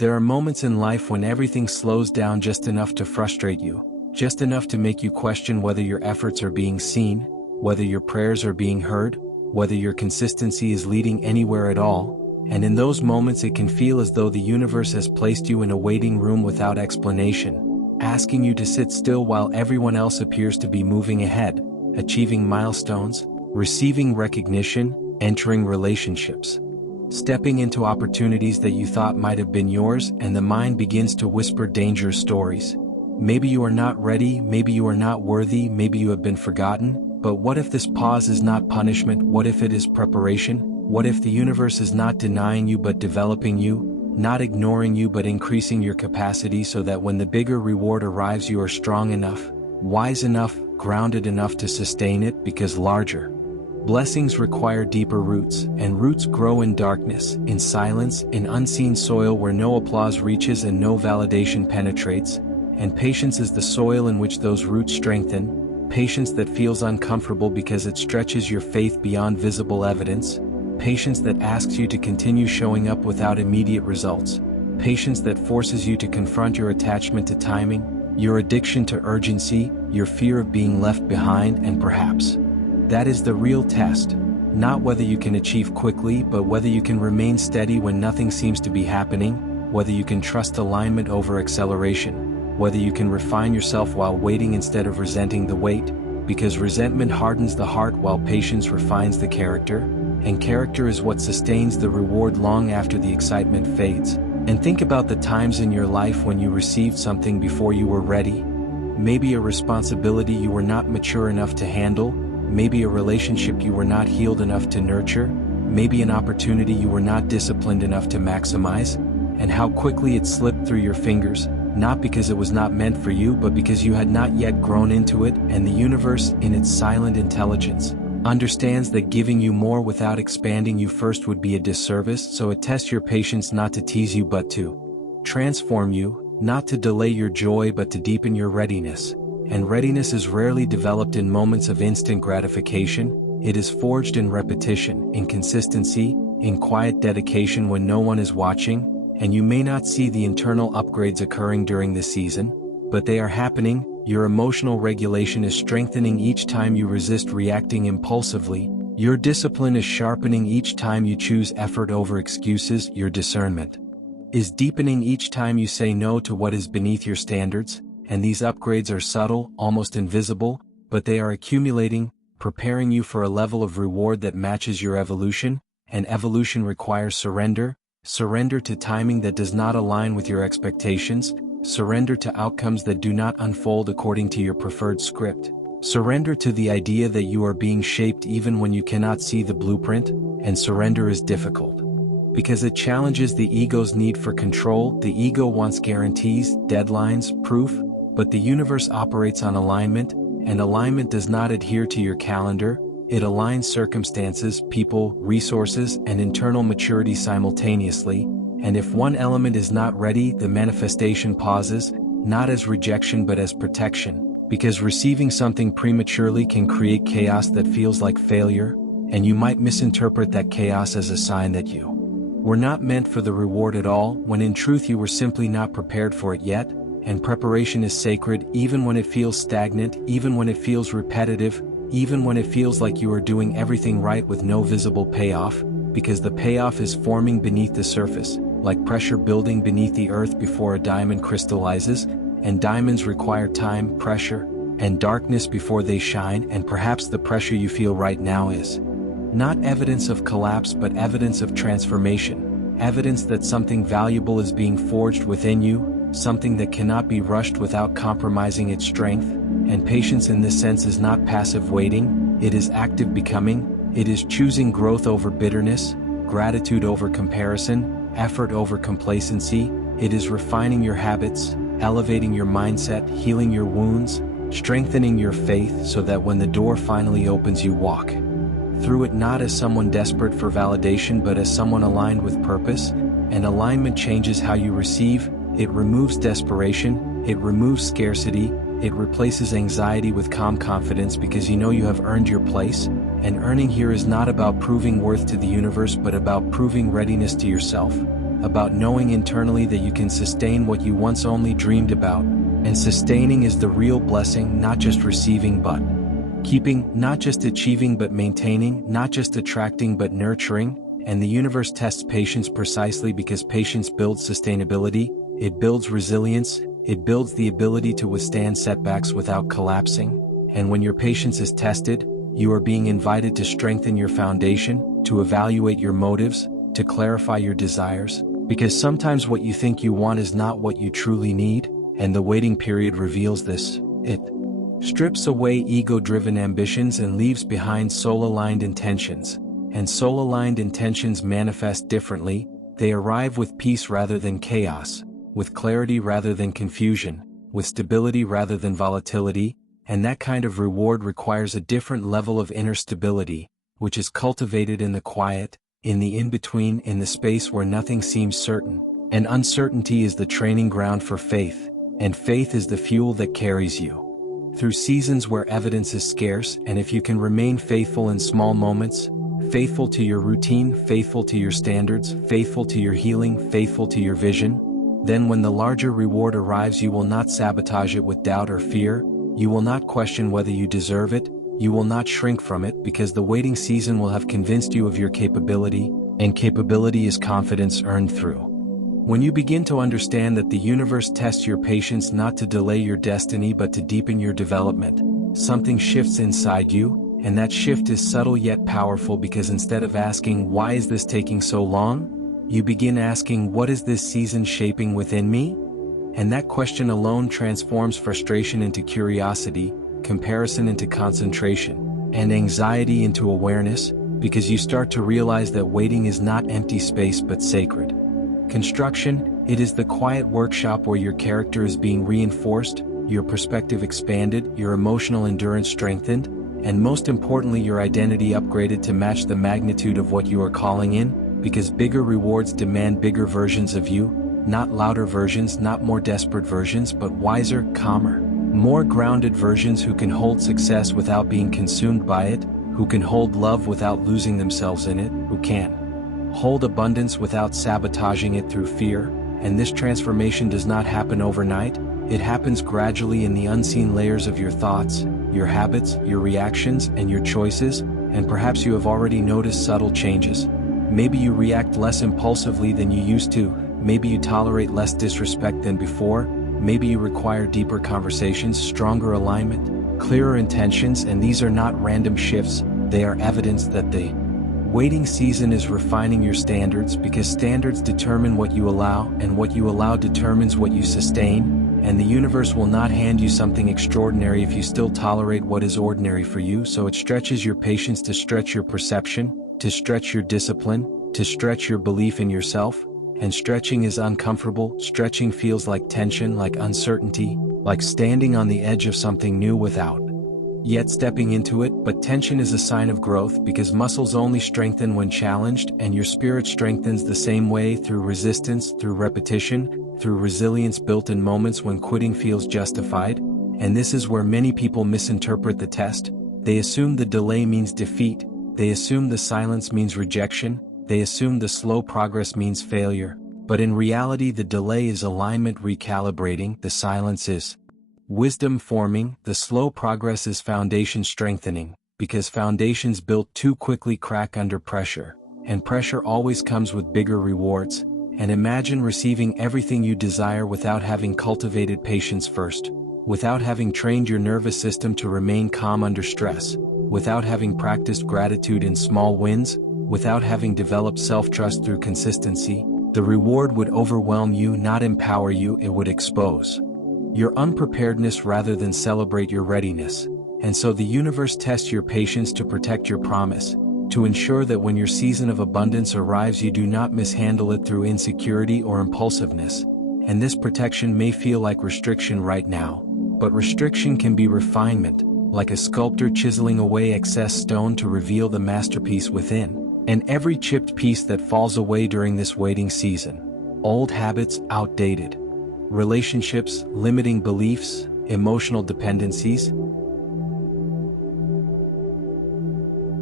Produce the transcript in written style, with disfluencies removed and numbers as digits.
There are moments in life when everything slows down just enough to frustrate you, just enough to make you question whether your efforts are being seen, whether your prayers are being heard, whether your consistency is leading anywhere at all, and in those moments it can feel as though the universe has placed you in a waiting room without explanation, asking you to sit still while everyone else appears to be moving ahead, achieving milestones, receiving recognition, entering relationships, stepping into opportunities that you thought might have been yours, and the mind begins to whisper danger stories. Maybe you are not ready, maybe you are not worthy, maybe you have been forgotten, but what if this pause is not punishment? What if it is preparation? What if the universe is not denying you but developing you, not ignoring you but increasing your capacity so that when the bigger reward arrives you are strong enough, wise enough, grounded enough to sustain it? Because larger blessings require deeper roots, and roots grow in darkness, in silence, in unseen soil where no applause reaches and no validation penetrates, and patience is the soil in which those roots strengthen, patience that feels uncomfortable because it stretches your faith beyond visible evidence, patience that asks you to continue showing up without immediate results, patience that forces you to confront your attachment to timing, your addiction to urgency, your fear of being left behind, and perhaps that is the real test, not whether you can achieve quickly but whether you can remain steady when nothing seems to be happening, whether you can trust alignment over acceleration, whether you can refine yourself while waiting instead of resenting the wait, because resentment hardens the heart while patience refines the character, and character is what sustains the reward long after the excitement fades. And think about the times in your life when you received something before you were ready. Maybe a responsibility you were not mature enough to handle, maybe a relationship you were not healed enough to nurture, maybe an opportunity you were not disciplined enough to maximize, and how quickly it slipped through your fingers, not because it was not meant for you but because you had not yet grown into it, and the universe, in its silent intelligence, understands that giving you more without expanding you first would be a disservice, so it tests your patience not to tease you but to transform you, not to delay your joy but to deepen your readiness. And readiness is rarely developed in moments of instant gratification, it is forged in repetition, in consistency, in quiet dedication when no one is watching, and you may not see the internal upgrades occurring during the season, but they are happening. Your emotional regulation is strengthening each time you resist reacting impulsively, your discipline is sharpening each time you choose effort over excuses, your discernment is deepening each time you say no to what is beneath your standards, and these upgrades are subtle, almost invisible, but they are accumulating, preparing you for a level of reward that matches your evolution, and evolution requires surrender. Surrender to timing that does not align with your expectations, surrender to outcomes that do not unfold according to your preferred script, surrender to the idea that you are being shaped even when you cannot see the blueprint, and surrender is difficult because it challenges the ego's need for control. The ego wants guarantees, deadlines, proof, but the universe operates on alignment, and alignment does not adhere to your calendar. It aligns circumstances, people, resources, and internal maturity simultaneously, and if one element is not ready, the manifestation pauses, not as rejection but as protection, because receiving something prematurely can create chaos that feels like failure, and you might misinterpret that chaos as a sign that you were not meant for the reward at all, when in truth you were simply not prepared for it yet. And preparation is sacred, even when it feels stagnant, even when it feels repetitive, even when it feels like you are doing everything right with no visible payoff, because the payoff is forming beneath the surface, like pressure building beneath the earth before a diamond crystallizes, and diamonds require time, pressure, and darkness before they shine, and perhaps the pressure you feel right now is not evidence of collapse but evidence of transformation, evidence that something valuable is being forged within you, something that cannot be rushed without compromising its strength. And patience in this sense is not passive waiting, it is active becoming, it is choosing growth over bitterness, gratitude over comparison, effort over complacency, it is refining your habits, elevating your mindset, healing your wounds, strengthening your faith so that when the door finally opens you walk through it not as someone desperate for validation but as someone aligned with purpose. And alignment changes how you receive, it removes desperation, it removes scarcity, it replaces anxiety with calm confidence because you know you have earned your place, and earning here is not about proving worth to the universe but about proving readiness to yourself. about knowing internally that you can sustain what you once only dreamed about, and sustaining is the real blessing, not just receiving but keeping, not just achieving but maintaining, not just attracting but nurturing. And the universe tests patience precisely because patience builds sustainability, it builds resilience, it builds the ability to withstand setbacks without collapsing. And when your patience is tested, you are being invited to strengthen your foundation, to evaluate your motives, to clarify your desires, because sometimes what you think you want is not what you truly need, and the waiting period reveals this. It strips away ego-driven ambitions and leaves behind soul-aligned intentions. And soul-aligned intentions manifest differently, they arrive with peace rather than chaos, with clarity rather than confusion, with stability rather than volatility, and that kind of reward requires a different level of inner stability, which is cultivated in the quiet, in the in-between, in the space where nothing seems certain. And uncertainty is the training ground for faith, and faith is the fuel that carries you through seasons where evidence is scarce. And if you can remain faithful in small moments, faithful to your routine, faithful to your standards, faithful to your healing, faithful to your vision, then when the larger reward arrives, you will not sabotage it with doubt or fear, you will not question whether you deserve it, you will not shrink from it, because the waiting season will have convinced you of your capability, and capability is confidence earned through. When you begin to understand that the universe tests your patience not to delay your destiny but to deepen your development, something shifts inside you, and that shift is subtle yet powerful, because instead of asking, "Why is this taking so long?" you begin asking, "What is this season shaping within me?" And that question alone transforms frustration into curiosity, comparison into concentration, and anxiety into awareness, because you start to realize that waiting is not empty space but sacred construction. It is the quiet workshop where your character is being reinforced, your perspective expanded, your emotional endurance strengthened, and most importantly your identity upgraded to match the magnitude of what you are calling in, because bigger rewards demand bigger versions of you, not louder versions, not more desperate versions, but wiser, calmer, more grounded versions who can hold success without being consumed by it, who can hold love without losing themselves in it, who can hold abundance without sabotaging it through fear. And this transformation does not happen overnight, it happens gradually in the unseen layers of your thoughts, your habits, your reactions, and your choices. And perhaps you have already noticed subtle changes. Maybe you react less impulsively than you used to, maybe you tolerate less disrespect than before, maybe you require deeper conversations, stronger alignment, clearer intentions. And these are not random shifts, they are evidence that the waiting season is refining your standards, because standards determine what you allow, and what you allow determines what you sustain. And the universe will not hand you something extraordinary if you still tolerate what is ordinary for you. So it stretches your patience to stretch your perception, to stretch your discipline, to stretch your belief in yourself. And stretching is uncomfortable, stretching feels like tension, like uncertainty, like standing on the edge of something new without yet stepping into it. But tension is a sign of growth, because muscles only strengthen when challenged, and your spirit strengthens the same way, through resistance, through repetition, through resilience built in moments when quitting feels justified. And this is where many people misinterpret the test. They assume the delay means defeat, they assume the silence means rejection, they assume the slow progress means failure. But in reality, the delay is alignment recalibrating, the silence is wisdom forming, the slow progress is foundation strengthening, because foundations built too quickly crack under pressure, and pressure always comes with bigger rewards. And imagine receiving everything you desire without having cultivated patience first, without having trained your nervous system to remain calm under stress, without having practiced gratitude in small wins, without having developed self-trust through consistency. The reward would overwhelm you, not empower you, it would expose your unpreparedness rather than celebrate your readiness. And so the universe tests your patience to protect your promise, to ensure that when your season of abundance arrives you do not mishandle it through insecurity or impulsiveness. And this protection may feel like restriction right now, but restriction can be refinement, like a sculptor chiseling away excess stone to reveal the masterpiece within. And every chipped piece that falls away during this waiting season, old habits, outdated relationships, limiting beliefs, emotional dependencies,